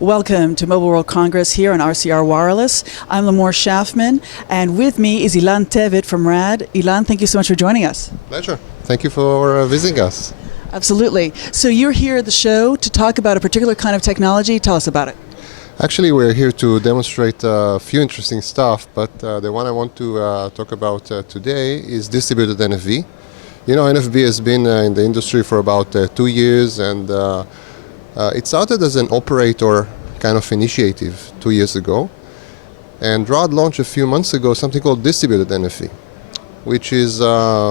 Welcome to Mobile World Congress here on RCR Wireless. I'm Lamore Schaffman, and with me is Ilan Tevet from RAD. Ilan, thank you so much for joining us. Pleasure. Thank you for visiting us. Absolutely. So you're here at the show to talk about a particular kind of technology. Tell us about it. Actually, we're here to demonstrate a few interesting stuff, but the one I want to talk about today is distributed NFV. You know, NFV has been in the industry for about 2 years, and it started as an operator kind of initiative 2 years ago. And RAD launched a few months ago something called distributed NFV, which is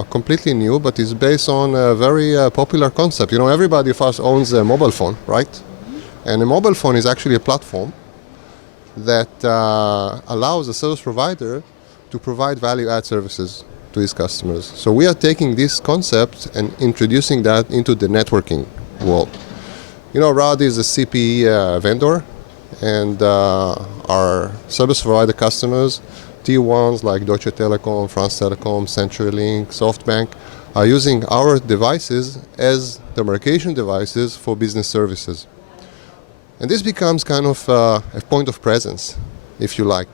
completely new, but is based on a very popular concept. You know, everybody of us owns a mobile phone, right? And a mobile phone is actually a platform that allows a service provider to provide value-add services to his customers. So we are taking this concept and introducing that into the networking world. You know, RAD is a CPE vendor, and our service provider customers, Tier 1s like Deutsche Telekom, France Telecom, CenturyLink, SoftBank, are using our devices as demarcation devices for business services. And this becomes kind of a point of presence, if you like.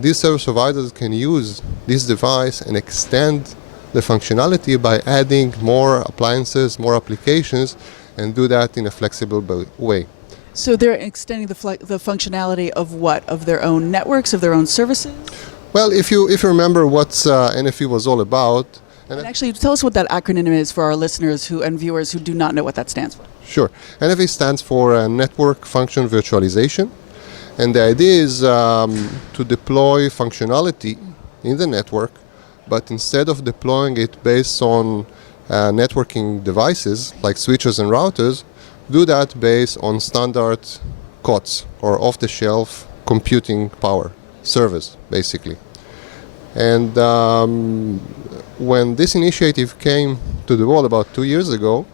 These service providers can use this device and extend the functionality by adding more appliances, more applications, and do that in a flexible way. So they're extending the functionality of what? Of their own networks, of their own services? Well, if you remember what NFV was all about. And actually, tell us what that acronym is for our listeners and viewers who do not know what that stands for. Sure. NFV stands for Network Function Virtualization. And the idea is to deploy functionality in the network, but instead of deploying it based on networking devices like switches and routers, do that based on standard COTS, or off-the-shelf computing power servers, basically. And when this initiative came to the world about 2 years ago,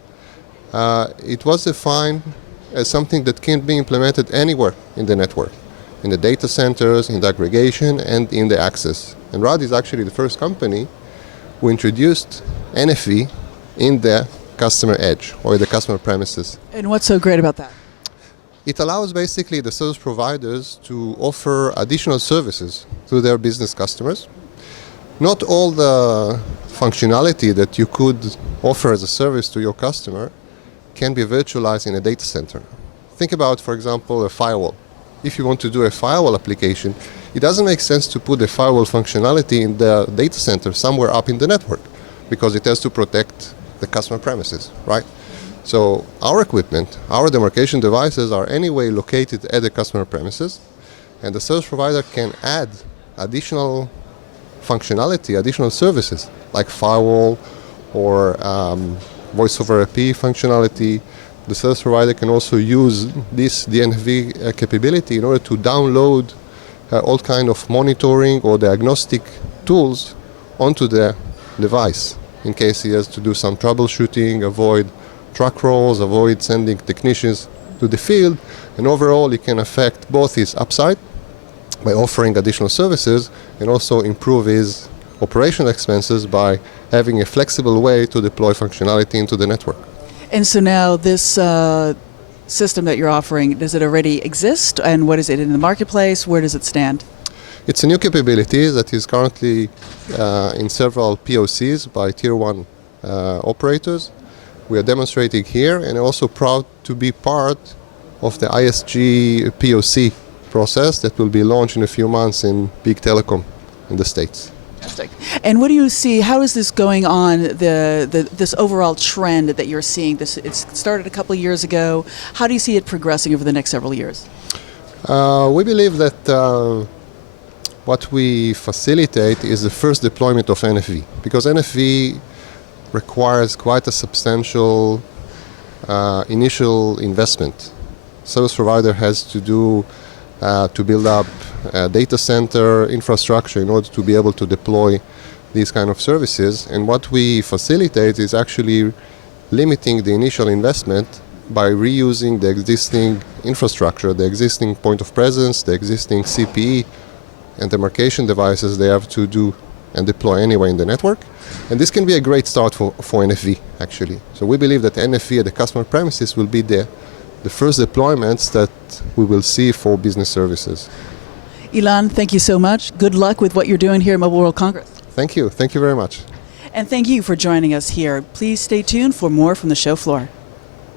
it was defined as something that can be implemented anywhere in the network, in the data centers, in the aggregation, and in the access. And RAD is actually the first company who introduced NFV in the customer edge, or the customer premises. And what's so great about that? It allows basically the service providers to offer additional services to their business customers. Not all the functionality that you could offer as a service to your customer can be virtualized in a data center. Think about, for example, a firewall. If you want to do a firewall application, it doesn't make sense to put the firewall functionality in the data center somewhere up in the network, because it has to protect the customer premises, right? So our equipment, our demarcation devices are anyway located at the customer premises, and the service provider can add additional functionality, additional services like firewall or voice over IP functionality. The service provider can also use this DNV capability in order to download all kind of monitoring or diagnostic tools onto the device in case he has to do some troubleshooting, avoid truck rolls, avoid sending technicians to the field, and overall it can affect both his upside by offering additional services and also improve his operational expenses by having a flexible way to deploy functionality into the network. And so now this system that you're offering, does it already exist? And what is it in the marketplace? Where does it stand? It's a new capability that is currently in several POCs by Tier 1 operators. We are demonstrating here, and also proud to be part of the ISG PoC process that will be launched in a few months in big telecom in the States. Fantastic. And what do you see, how is this going on, this overall trend that you're seeing? It started a couple of years ago. How do you see it progressing over the next several years? We believe that what we facilitate is the first deployment of NFV, because NFV requires quite a substantial initial investment. Service provider has to do to build up data center infrastructure in order to be able to deploy these kind of services. And what we facilitate is actually limiting the initial investment by reusing the existing infrastructure, the existing point of presence, the existing CPE and demarcation devices they have to do and deploy anywhere in the network. And this can be a great start for NFV, actually. So we believe that NFV at the customer premises will be the the first deployments that we will see for business services. Ilan, thank you so much. Good luck with what you're doing here at Mobile World Congress. Thank you. Thank you very much. And thank you for joining us here. Please stay tuned for more from the show floor.